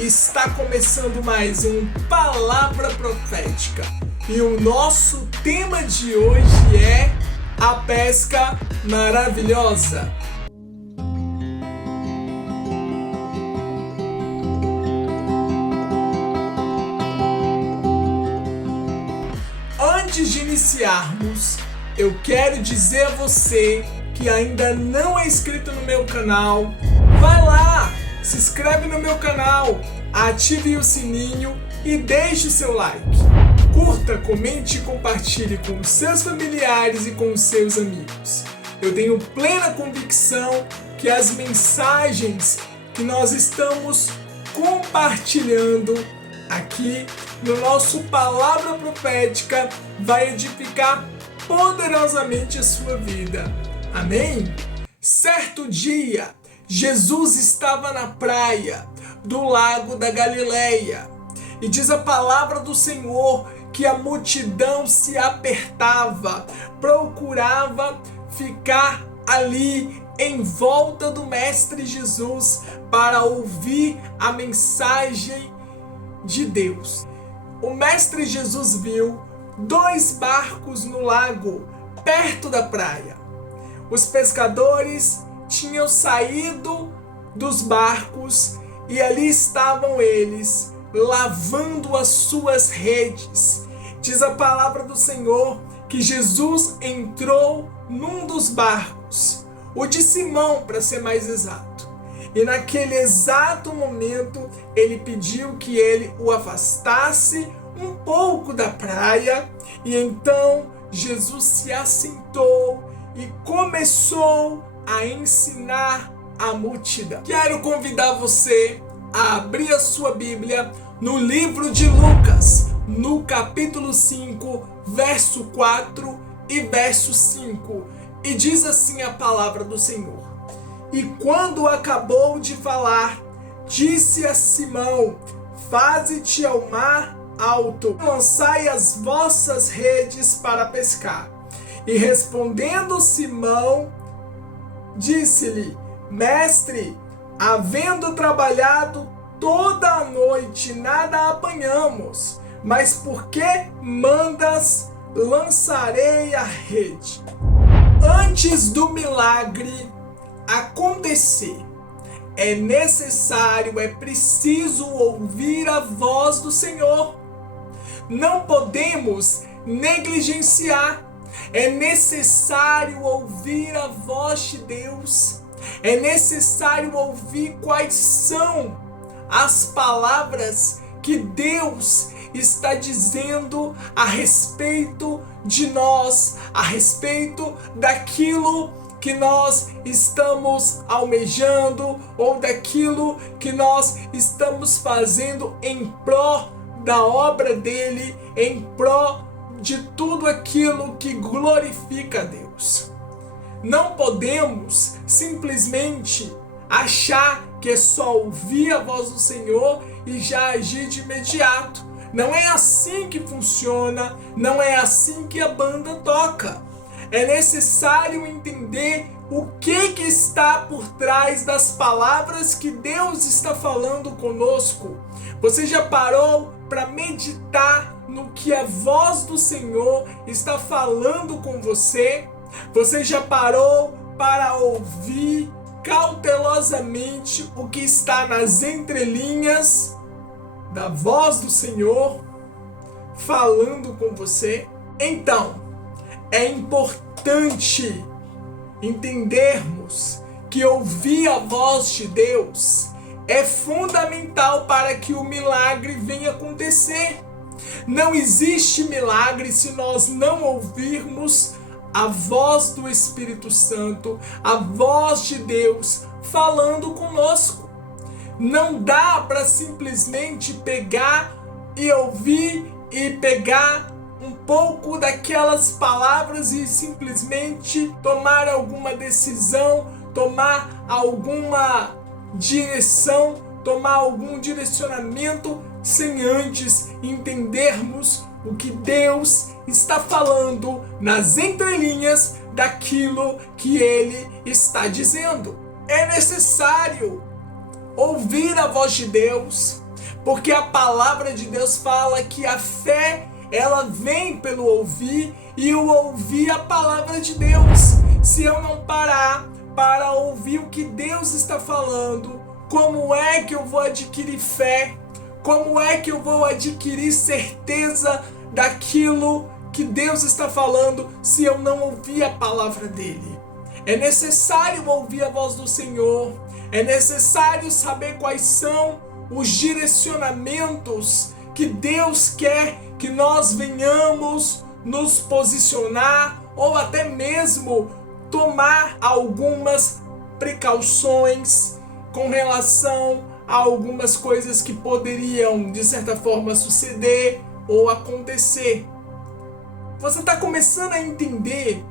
Está começando mais um Palavra Profética e o nosso tema de hoje é a pesca maravilhosa. Antes de iniciarmos, eu quero dizer a você que ainda não é inscrito no meu canal, vai lá, se inscreve no meu canal, ative o sininho e deixe o seu like. Curta, comente e compartilhe com seus familiares e com seus amigos. Eu tenho plena convicção que as mensagens que nós estamos compartilhando aqui no nosso Palavra Profética vai edificar poderosamente a sua vida. Amém? Certo dia, Jesus estava na praia do lago da Galileia e diz a palavra do Senhor que a multidão se apertava, procurava ficar ali em volta do Mestre Jesus para ouvir a mensagem de Deus. O Mestre Jesus viu 2 barcos no lago, perto da praia. Os pescadores tinham saído dos barcos e ali estavam eles, lavando as suas redes. Diz a palavra do Senhor que Jesus entrou num dos barcos, o de Simão, para ser mais exato. E naquele exato momento, ele pediu que ele o afastasse um pouco da praia. E então, Jesus se assentou e começou a ensinar a multidão. Quero convidar você a abrir a sua Bíblia no livro de Lucas, no capítulo 5, verso 4 e verso 5. E diz assim a palavra do Senhor. E quando acabou de falar, disse a Simão: faze-te ao mar alto, lançai as vossas redes para pescar. E respondendo Simão, disse-lhe: Mestre, havendo trabalhado toda a noite, nada apanhamos, mas por que mandas lançarei a rede? Antes do milagre acontecer, é necessário, é preciso ouvir a voz do Senhor. Não podemos negligenciar. É necessário ouvir a voz de Deus. É necessário ouvir quais são as palavras que Deus está dizendo a respeito de nós, a respeito daquilo que nós estamos almejando ou daquilo que nós estamos fazendo em pró da obra dele, em pró de tudo aquilo que glorifica a Deus. Não podemos simplesmente achar que é só ouvir a voz do Senhor e já agir de imediato. Não é assim que funciona, não é assim que a banda toca. É necessário entender o que está por trás das palavras que Deus está falando conosco. Você já parou para meditar no que a voz do Senhor está falando com você? Você já parou para ouvir cautelosamente o que está nas entrelinhas da voz do Senhor falando com você? Então, é importante entendermos que ouvir a voz de Deus é fundamental para que o milagre venha acontecer. Não existe milagre se nós não ouvirmos a voz do Espírito Santo, a voz de Deus falando conosco. Não dá para simplesmente pegar e ouvir e pegar um pouco daquelas palavras e simplesmente tomar alguma decisão, tomar alguma direção, tomar algum direcionamento sem antes entendermos o que Deus está falando nas entrelinhas daquilo que Ele está dizendo. É necessário ouvir a voz de Deus, Porque a palavra de Deus fala que a fé, ela vem pelo ouvir e o ouvir a palavra de Deus. Se eu não parar para ouvir o que Deus está falando, como é que eu vou adquirir fé? Como é que eu vou adquirir certeza daquilo que Deus está falando se eu não ouvir a palavra dele? É necessário ouvir a voz do Senhor, é necessário saber quais são os direcionamentos que Deus quer que nós venhamos nos posicionar ou até mesmo tomar algumas precauções com relação a algumas coisas que poderiam, de certa forma, suceder ou acontecer. Você está começando a entender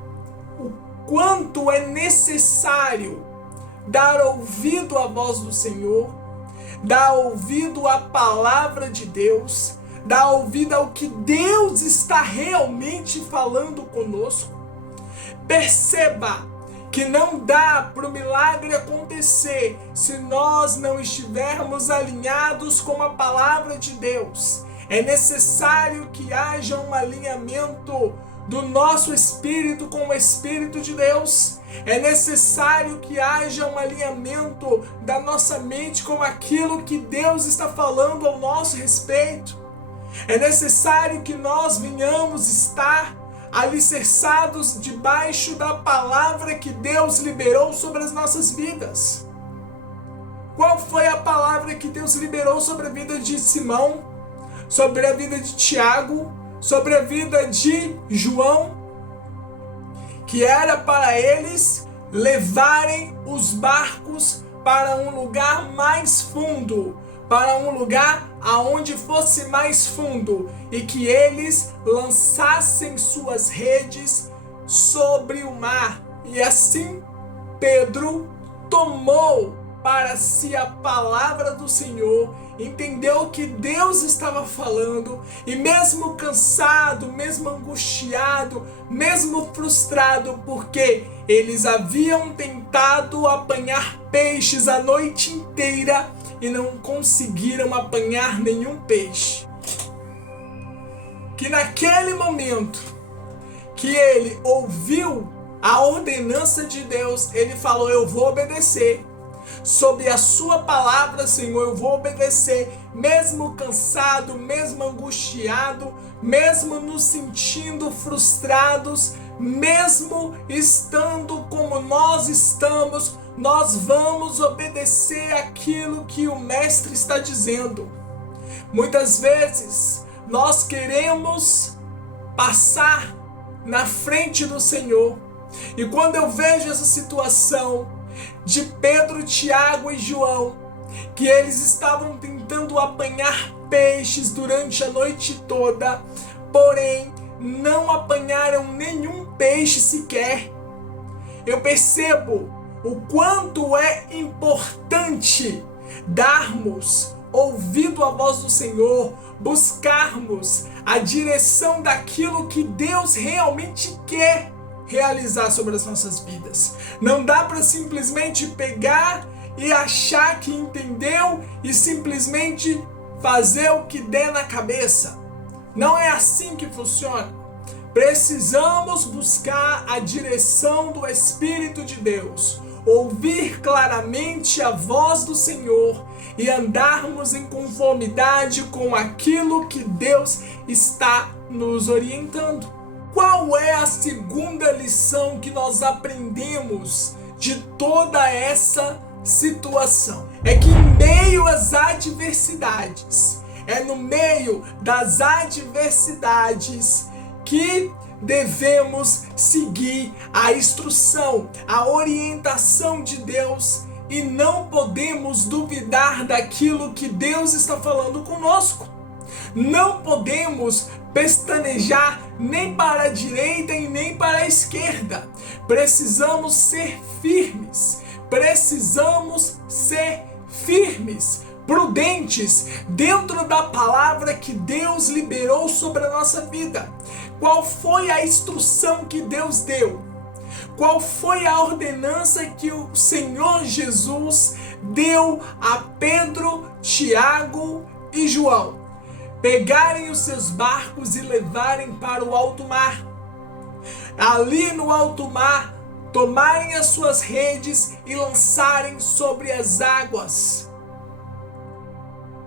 o quanto é necessário dar ouvido à voz do Senhor, dar ouvido à palavra de Deus, dar ouvido ao que Deus está realmente falando conosco. Perceba que não dá para o milagre acontecer se nós não estivermos alinhados com a palavra de Deus. É necessário que haja um alinhamento do nosso espírito com o Espírito de Deus. É necessário que haja um alinhamento da nossa mente com aquilo que Deus está falando ao nosso respeito. É necessário que nós venhamos estar alicerçados debaixo da palavra que Deus liberou sobre as nossas vidas. Qual foi a palavra que Deus liberou sobre a vida de Simão, sobre a vida de Tiago, sobre a vida de João? Que era para eles levarem os barcos para um lugar mais fundo, para um lugar aonde fosse mais fundo, e que eles lançassem suas redes sobre o mar. E assim Pedro tomou para si a palavra do Senhor, entendeu o que Deus estava falando, e mesmo cansado, mesmo angustiado, mesmo frustrado, porque eles haviam tentado apanhar peixes a noite inteira e não conseguiram apanhar nenhum peixe, que naquele momento que ele ouviu a ordenança de Deus, ele falou: eu vou obedecer. Sob a sua palavra, Senhor, eu vou obedecer, mesmo cansado, mesmo angustiado, mesmo nos sentindo frustrados, mesmo estando como nós estamos, nós vamos obedecer aquilo que o Mestre está dizendo. Muitas vezes nós queremos passar na frente do Senhor, e quando eu vejo essa situação de Pedro, Tiago e João, que eles estavam tentando apanhar peixes durante a noite toda, porém não apanharam nenhum peixe sequer, eu percebo o quanto é importante darmos ouvido à voz do Senhor, buscarmos a direção daquilo que Deus realmente quer realizar sobre as nossas vidas. Não dá para simplesmente pegar e achar que entendeu e simplesmente fazer o que der na cabeça. Não é assim que funciona. Precisamos buscar a direção do Espírito de Deus, ouvir claramente a voz do Senhor e andarmos em conformidade com aquilo que Deus está nos orientando. Qual é a segunda lição que nós aprendemos de toda essa situação? É que em meio às adversidades, é no meio das adversidades que devemos seguir a instrução, a orientação de Deus, e não podemos duvidar daquilo que Deus está falando conosco. Não podemos pestanejar nem para a direita e nem para a esquerda. Precisamos ser firmes. Precisamos ser firmes, prudentes dentro da palavra que Deus liberou sobre a nossa vida. Qual foi a instrução que Deus deu? Qual foi a ordenança que o Senhor Jesus deu a Pedro, Tiago e João pegarem os seus barcos e levarem para o alto mar. Ali no alto mar, tomarem as suas redes e lançarem sobre as águas.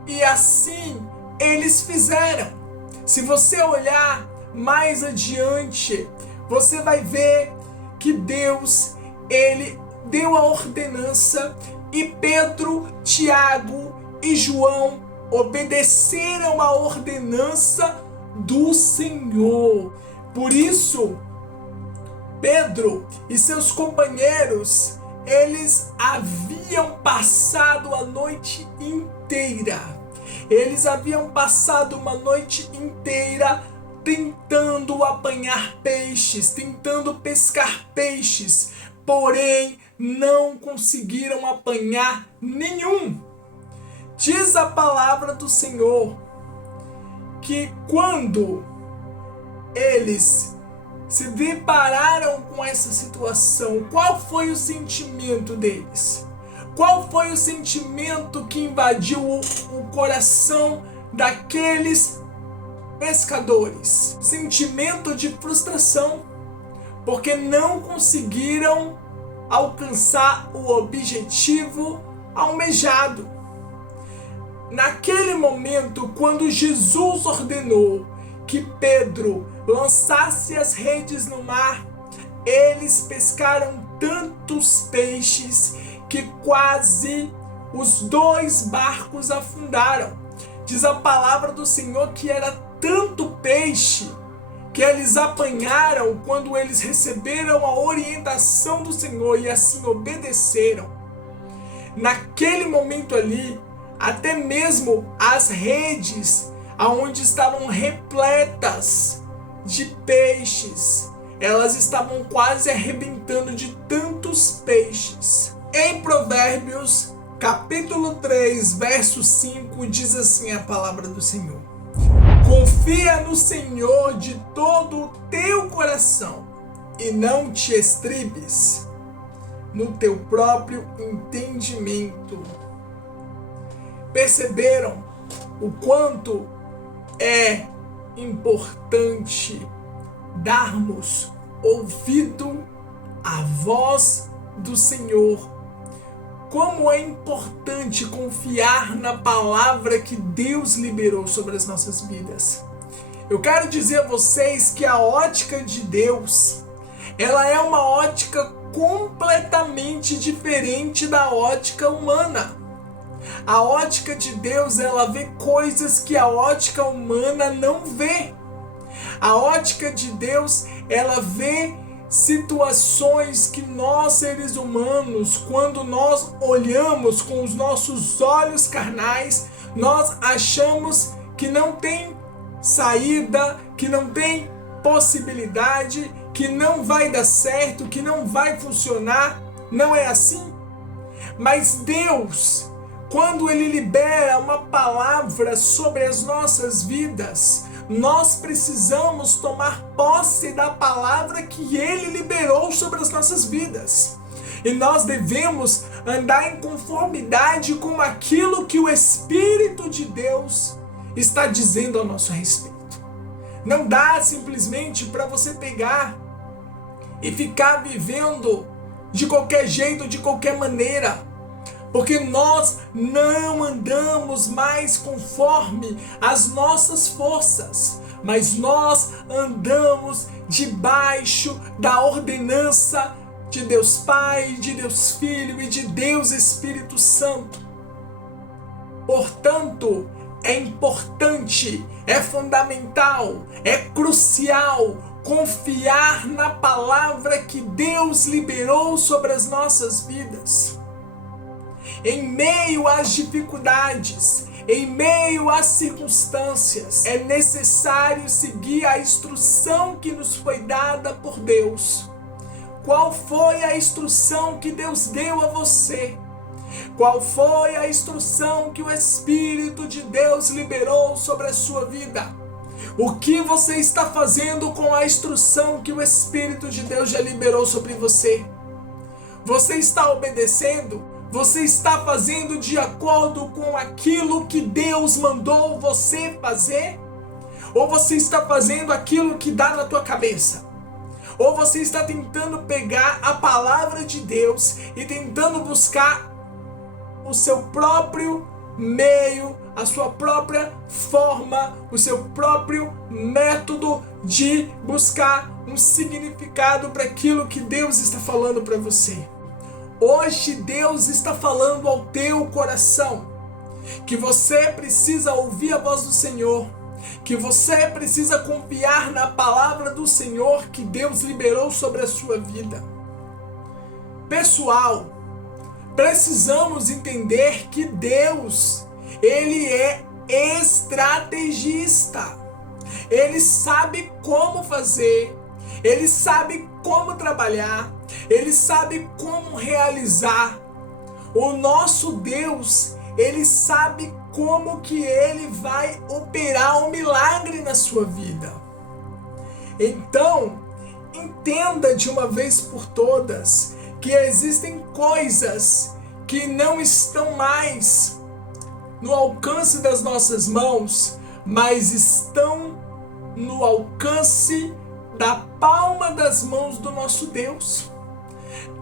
E assim eles fizeram. Se você olhar mais adiante, você vai ver que Deus, ele deu a ordenança e Pedro, Tiago e João obedeceram a ordenança do Senhor. Por isso, Pedro e seus companheiros, eles haviam passado a noite inteira. Eles haviam passado uma noite inteira tentando apanhar peixes, tentando pescar peixes, porém não conseguiram apanhar nenhum. Diz a palavra do Senhor que quando eles se depararam com essa situação, qual foi o sentimento deles? Qual foi o sentimento que invadiu o coração daqueles pescadores? Sentimento de frustração, porque não conseguiram alcançar o objetivo almejado. Naquele momento, quando Jesus ordenou que Pedro lançasse as redes no mar, eles pescaram tantos peixes que quase os 2 barcos afundaram. Diz a palavra do Senhor que era tanto peixe que eles apanharam quando eles receberam a orientação do Senhor e assim obedeceram. Naquele momento ali, até mesmo as redes aonde estavam repletas de peixes, elas estavam quase arrebentando de tantos peixes. Em Provérbios, capítulo 3, verso 5, diz assim a palavra do Senhor: confia no Senhor de todo o teu coração e não te estribes no teu próprio entendimento. Perceberam o quanto é importante darmos ouvido à voz do Senhor? Como é importante confiar na palavra que Deus liberou sobre as nossas vidas. Eu quero dizer a vocês que a ótica de Deus, ela é uma ótica completamente diferente da ótica humana. A ótica de Deus, ela vê coisas que a ótica humana não vê. A ótica de Deus, ela vê situações que nós, seres humanos, quando nós olhamos com os nossos olhos carnais, nós achamos que não tem saída, que não tem possibilidade, que não vai dar certo, que não vai funcionar. Não é assim? Mas Deus, quando Ele libera uma palavra sobre as nossas vidas, nós precisamos tomar posse da palavra que Ele liberou sobre as nossas vidas. E nós devemos andar em conformidade com aquilo que o Espírito de Deus está dizendo a nosso respeito. Não dá simplesmente para você pegar e ficar vivendo de qualquer jeito, de qualquer maneira. Porque nós não andamos mais conforme as nossas forças, mas nós andamos debaixo da ordenança de Deus Pai, de Deus Filho e de Deus Espírito Santo. Portanto, é importante, é fundamental, é crucial confiar na palavra que Deus liberou sobre as nossas vidas. Em meio às dificuldades, em meio às circunstâncias, é necessário seguir a instrução que nos foi dada por Deus. Qual foi a instrução que Deus deu a você? Qual foi a instrução que o Espírito de Deus liberou sobre a sua vida? O que você está fazendo com a instrução que o Espírito de Deus já liberou sobre você? Você está obedecendo? Você está fazendo de acordo com aquilo que Deus mandou você fazer? Ou você está fazendo aquilo que dá na tua cabeça? Ou você está tentando pegar a palavra de Deus e tentando buscar o seu próprio meio, a sua própria forma, o seu próprio método de buscar um significado para aquilo que Deus está falando para você? Hoje Deus está falando ao teu coração que você precisa ouvir a voz do Senhor, que você precisa confiar na palavra do Senhor que Deus liberou sobre a sua vida. Pessoal, precisamos entender que Deus, Ele é estrategista. Ele sabe como fazer, Ele sabe como trabalhar, Ele sabe como realizar. O nosso Deus, Ele sabe como que Ele vai operar um milagre na sua vida. Então, entenda de uma vez por todas que existem coisas que não estão mais no alcance das nossas mãos, mas estão no alcance da palma das mãos do nosso Deus.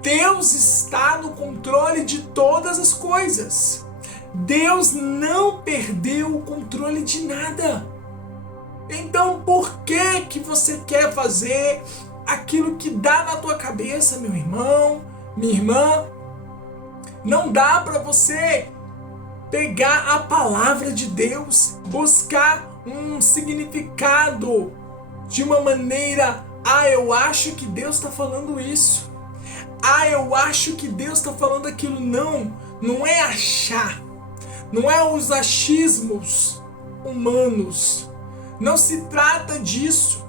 Deus está no controle de todas as coisas. Deus não perdeu o controle de nada. Então por que você quer fazer aquilo que dá na tua cabeça, meu irmão, minha irmã? Não dá para você pegar a palavra de Deus, buscar um significado de uma maneira, eu acho que Deus está falando isso. Eu acho que Deus está falando aquilo. Não é achar. Não é os achismos humanos. Não se trata disso.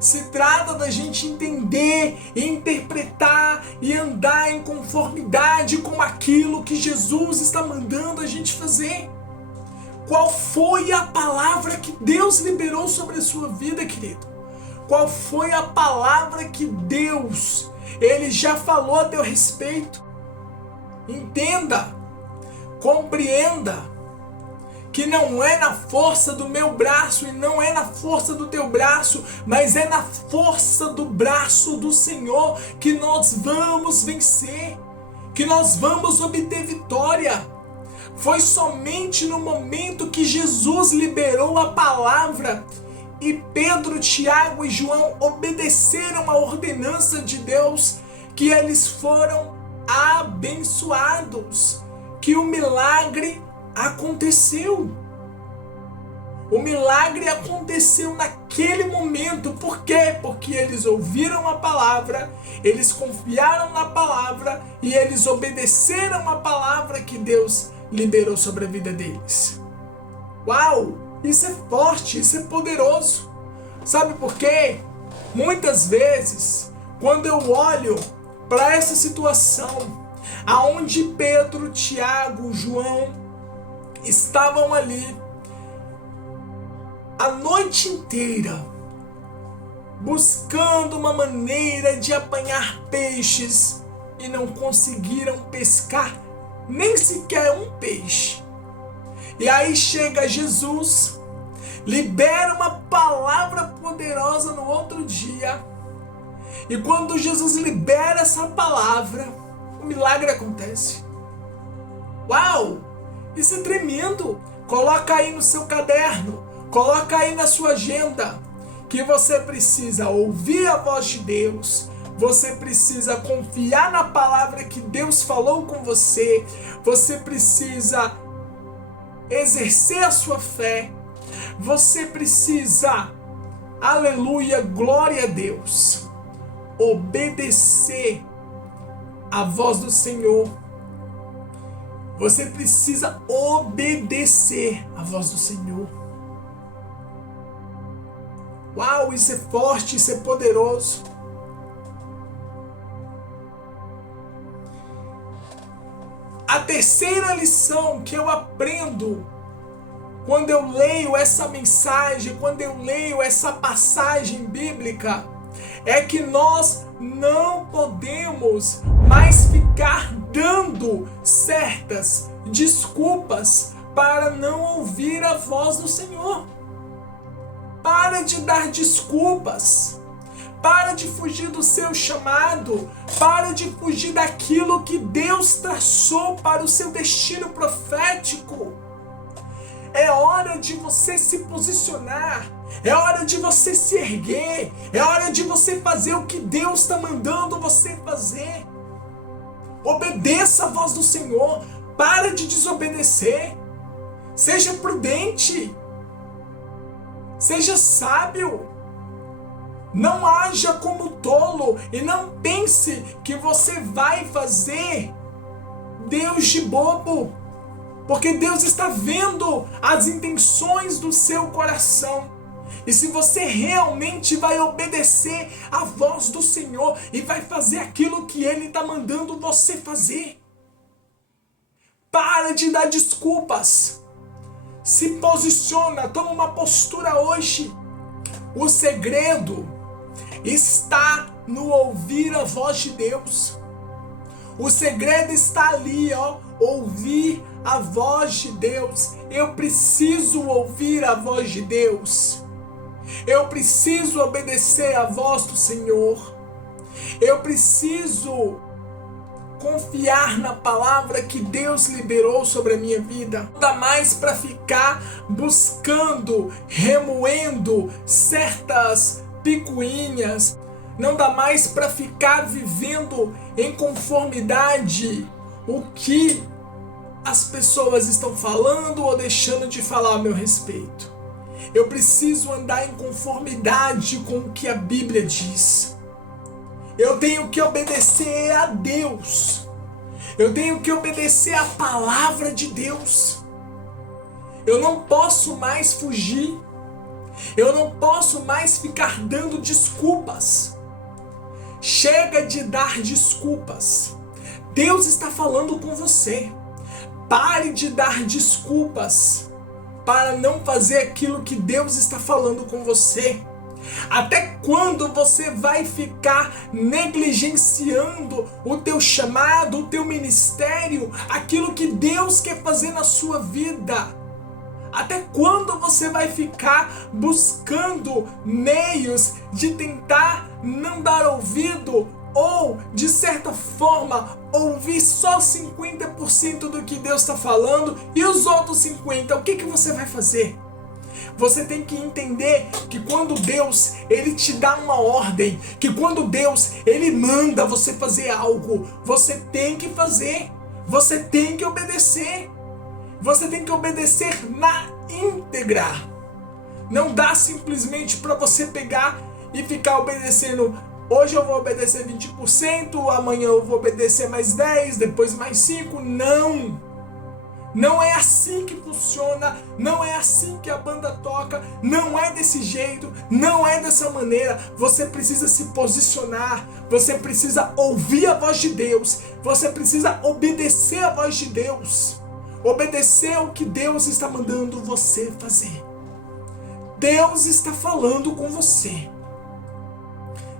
Se trata da gente entender e interpretar e andar em conformidade com aquilo que Jesus está mandando a gente fazer. Qual foi a palavra que Deus liberou sobre a sua vida, querido? Qual foi a palavra que Deus, Ele já falou a teu respeito? Entenda, compreenda que não é na força do meu braço e não é na força do teu braço, mas é na força do braço do Senhor que nós vamos vencer, que nós vamos obter vitória. Foi somente no momento que Jesus liberou a palavra e Pedro, Tiago e João obedeceram a ordenança de Deus que eles foram abençoados, que o milagre aconteceu. O milagre aconteceu naquele momento. Por quê? Porque eles ouviram a palavra, eles confiaram na palavra e eles obedeceram a palavra que Deus liberou sobre a vida deles. Uau! Isso é forte, isso é poderoso. Sabe por quê? Muitas vezes, quando eu olho para essa situação, aonde Pedro, Tiago, João estavam ali a noite inteira buscando uma maneira de apanhar peixes e não conseguiram pescar nem sequer um peixe. E aí chega Jesus, libera uma palavra poderosa no outro dia, e quando Jesus libera essa palavra, o milagre acontece. Uau! Isso é tremendo! Coloca aí no seu caderno, coloca aí na sua agenda, que você precisa ouvir a voz de Deus, você precisa confiar na palavra que Deus falou com você, você precisa exercer a sua fé, você precisa, aleluia, glória a Deus, obedecer a voz do Senhor. Você precisa obedecer a voz do Senhor. Uau, isso é forte, isso é poderoso. A terceira lição que eu aprendo quando eu leio essa mensagem, quando eu leio essa passagem bíblica, é que nós não podemos mais ficar dando certas desculpas para não ouvir a voz do Senhor. Para de dar desculpas. Para de fugir do seu chamado. Para de fugir daquilo que Deus traçou para o seu destino profético. É hora de você se posicionar. É hora de você se erguer. É hora de você fazer o que Deus está mandando você fazer. Obedeça a voz do Senhor. Para de desobedecer. Seja prudente. Seja sábio. Não haja como tolo e não pense que você vai fazer Deus de bobo. Porque Deus está vendo as intenções do seu coração. E se você realmente vai obedecer à voz do Senhor e vai fazer aquilo que Ele está mandando você fazer. Para de dar desculpas. Se posiciona, toma uma postura hoje. O segredo está no ouvir a voz de Deus. O segredo está ali, ouvir a voz de Deus. Eu preciso ouvir a voz de Deus. Eu preciso obedecer a voz do Senhor. Eu preciso confiar na palavra que Deus liberou sobre a minha vida. Não dá mais para ficar buscando, remoendo certas picuinhas. Não dá mais para ficar vivendo em conformidade o que as pessoas estão falando ou deixando de falar a meu respeito. Eu preciso andar em conformidade com o que a Bíblia diz. Eu tenho que obedecer a Deus. Eu tenho que obedecer a palavra de Deus. Eu não posso mais fugir. Eu não posso mais ficar dando desculpas. Chega de dar desculpas. Deus está falando com você. Pare de dar desculpas para não fazer aquilo que Deus está falando com você. Até quando você vai ficar negligenciando o teu chamado, o teu ministério, aquilo que Deus quer fazer na sua vida? Até quando você vai ficar buscando meios de tentar não dar ouvido ou, de certa forma, ouvir só 50% do que Deus está falando e os outros 50%? O que você vai fazer? Você tem que entender que quando Deus, Ele te dá uma ordem, que quando Deus, Ele manda você fazer algo, você tem que fazer, você tem que obedecer. Você tem que obedecer na íntegra. Não dá simplesmente para você pegar e ficar obedecendo. Hoje eu vou obedecer 20%, amanhã eu vou obedecer mais 10%, depois mais 5%. Não! Não é assim que funciona, não é assim que a banda toca, não é desse jeito, não é dessa maneira. Você precisa se posicionar, você precisa ouvir a voz de Deus, você precisa obedecer a voz de Deus. Obedecer o que Deus está mandando você fazer. Deus está falando com você.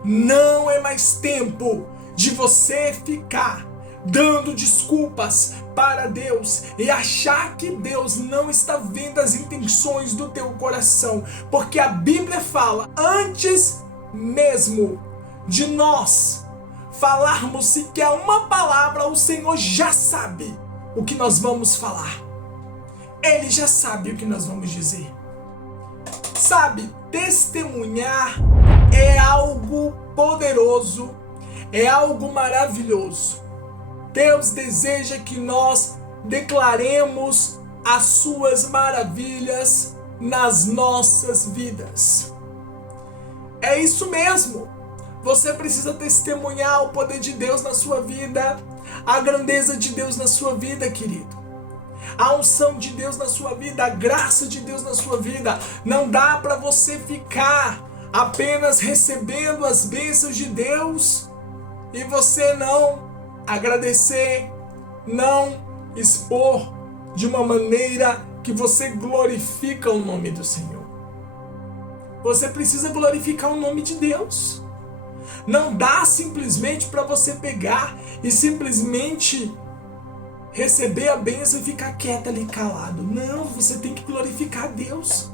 Não é mais tempo de você ficar dando desculpas para Deus e achar que Deus não está vendo as intenções do teu coração. Porque a Bíblia fala, antes mesmo de nós falarmos sequer uma palavra, o Senhor já sabe o que nós vamos falar. Ele já sabe o que nós vamos dizer. Sabe, testemunhar é algo poderoso, é algo maravilhoso. Deus deseja que nós declaremos as suas maravilhas nas nossas vidas. É isso mesmo. Você precisa testemunhar o poder de Deus na sua vida, a grandeza de Deus na sua vida, querido. A unção de Deus na sua vida, a graça de Deus na sua vida. Não dá para você ficar apenas recebendo as bênçãos de Deus e você não agradecer, não expor de uma maneira que você glorifica o nome do Senhor. Você precisa glorificar o nome de Deus. Não dá simplesmente para você pegar e simplesmente receber a bênção e ficar quieto ali calado. Não, você tem que glorificar a Deus.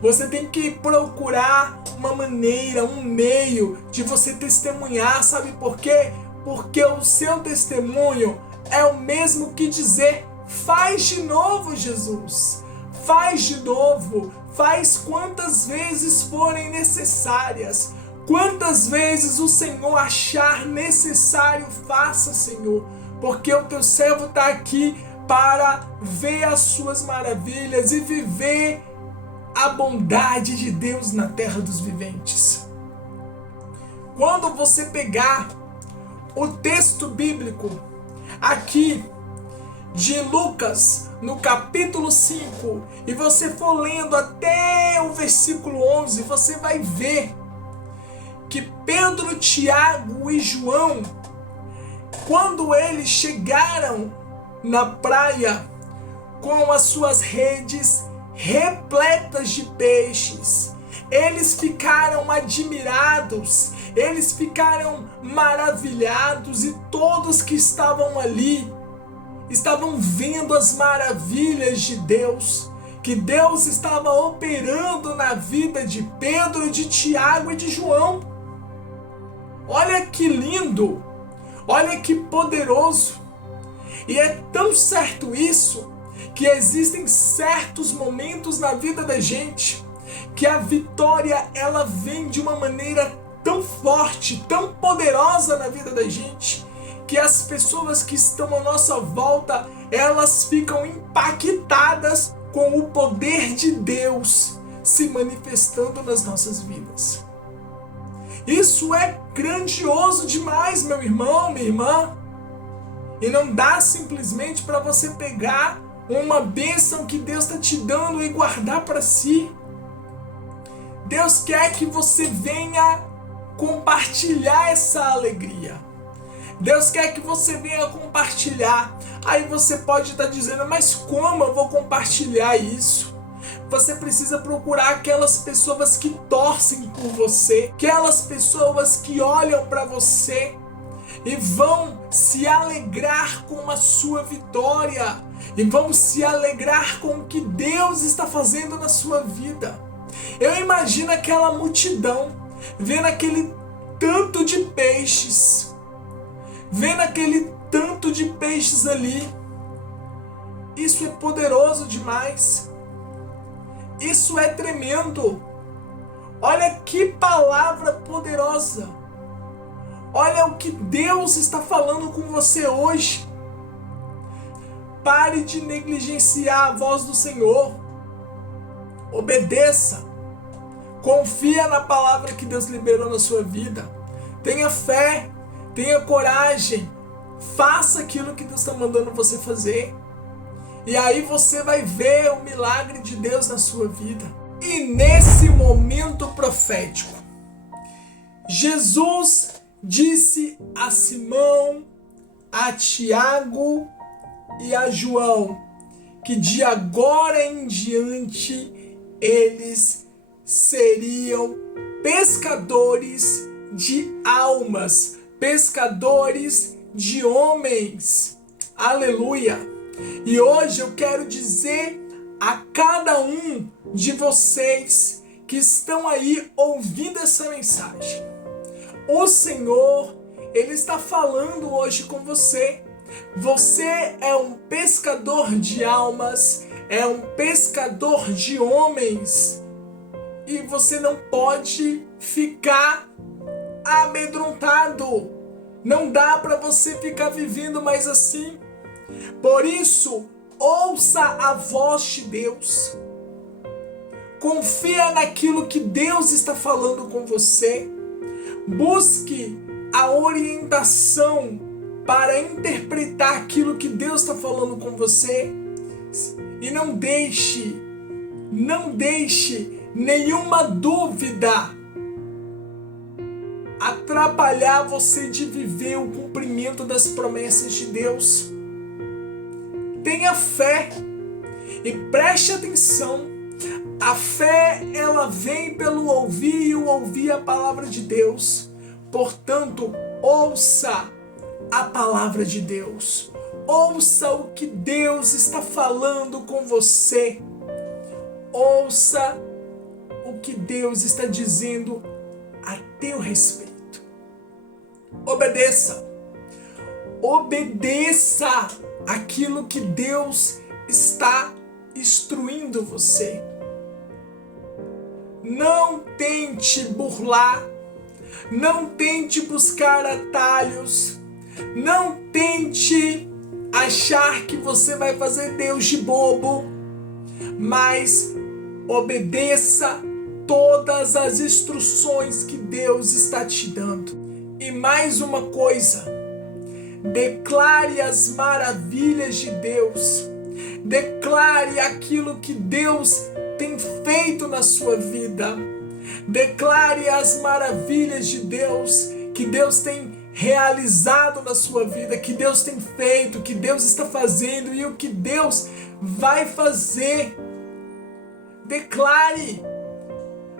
Você tem que procurar uma maneira, um meio de você testemunhar. Sabe por quê? Porque o seu testemunho é o mesmo que dizer: faz de novo, Jesus. Faz de novo. Faz quantas vezes forem necessárias. Quantas vezes o Senhor achar necessário, faça, Senhor. Porque o teu servo está aqui para ver as suas maravilhas e viver a bondade de Deus na terra dos viventes. Quando você pegar o texto bíblico aqui de Lucas, no capítulo 5, e você for lendo até o versículo 11, você vai ver que Pedro, Tiago e João, quando eles chegaram na praia com as suas redes repletas de peixes, eles ficaram admirados, eles ficaram maravilhados, e todos que estavam ali estavam vendo as maravilhas de Deus, que Deus estava operando na vida de Pedro, de Tiago e de João. Olha que lindo, olha que poderoso. E é tão certo isso, que existem certos momentos na vida da gente que a vitória ela vem de uma maneira tão forte, tão poderosa na vida da gente, que as pessoas que estão à nossa volta, elas ficam impactadas com o poder de Deus se manifestando nas nossas vidas. Isso é grandioso demais, meu irmão, minha irmã. E não dá simplesmente para você pegar uma bênção que Deus está te dando e guardar para si. Deus quer que você venha compartilhar essa alegria. Deus quer que você venha compartilhar. Aí você pode estar dizendo: mas como eu vou compartilhar isso? Você precisa procurar aquelas pessoas que torcem por você, aquelas pessoas que olham para você e vão se alegrar com a sua vitória, e vão se alegrar com o que Deus está fazendo na sua vida. Eu imagino aquela multidão vendo aquele tanto de peixes, ali. Isso é poderoso demais. Isso é tremendo. Olha que palavra poderosa. Olha o que Deus está falando com você hoje. Pare de negligenciar a voz do Senhor. Obedeça. Confia na palavra que Deus liberou na sua vida. Tenha fé. Tenha coragem. Faça aquilo que Deus está mandando você fazer. E aí você vai ver o milagre de Deus na sua vida. E nesse momento profético, Jesus disse a Simão, a Tiago e a João que de agora em diante eles seriam pescadores de almas, pescadores de homens. Aleluia! E hoje eu quero dizer a cada um de vocês que estão aí ouvindo essa mensagem: o Senhor, Ele está falando hoje com você. Você é um pescador de almas, é um pescador de homens, e você não pode ficar amedrontado. Não dá para você ficar vivendo mais assim. Por isso, ouça a voz de Deus. Confia naquilo que Deus está falando com você. Busque a orientação para interpretar aquilo que Deus está falando com você. E não deixe nenhuma dúvida atrapalhar você de viver o cumprimento das promessas de Deus. Tenha fé e preste atenção. A fé, ela vem pelo ouvir e o ouvir a palavra de Deus. Portanto, ouça a palavra de Deus. Ouça o que Deus está falando com você. Ouça o que Deus está dizendo a teu respeito. Obedeça. Obedeça aquilo que Deus está instruindo você. Não tente burlar. Não tente buscar atalhos. Não tente achar que você vai fazer Deus de bobo. Mas obedeça todas as instruções que Deus está te dando. E mais uma coisa, declare as maravilhas de Deus. Declare aquilo que Deus tem feito na sua vida. Declare as maravilhas de Deus, que Deus tem realizado na sua vida, que Deus tem feito, que Deus está fazendo e o que Deus vai fazer. Declare.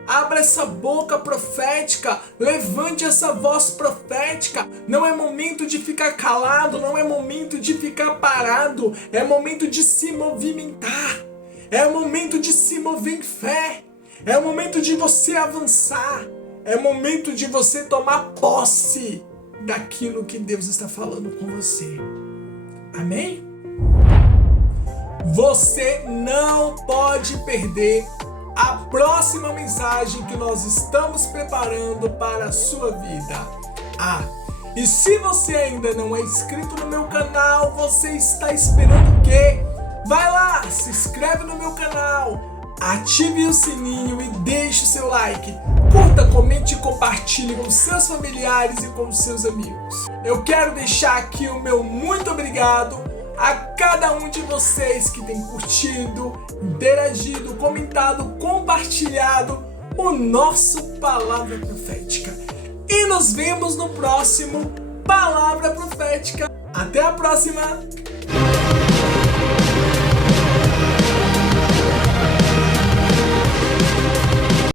Abra essa boca profética, levante essa voz profética. Não é momento de ficar calado, não é momento de ficar parado, é momento de se movimentar, é momento de se mover em fé, é momento de você avançar, é momento de você tomar posse daquilo que Deus está falando com você. Amém? Você não pode perder a próxima mensagem que nós estamos preparando para a sua vida. E se você ainda não é inscrito no meu canal, você está esperando o quê? Vai lá, se inscreve no meu canal, ative o sininho e deixe o seu like. Curta, comente e compartilhe com seus familiares e com seus amigos. Eu quero deixar aqui o meu muito obrigado a cada um de vocês que tem curtido, interagido, comentado, compartilhado o nosso Palavra Profética. E nos vemos no próximo Palavra Profética. Até a próxima!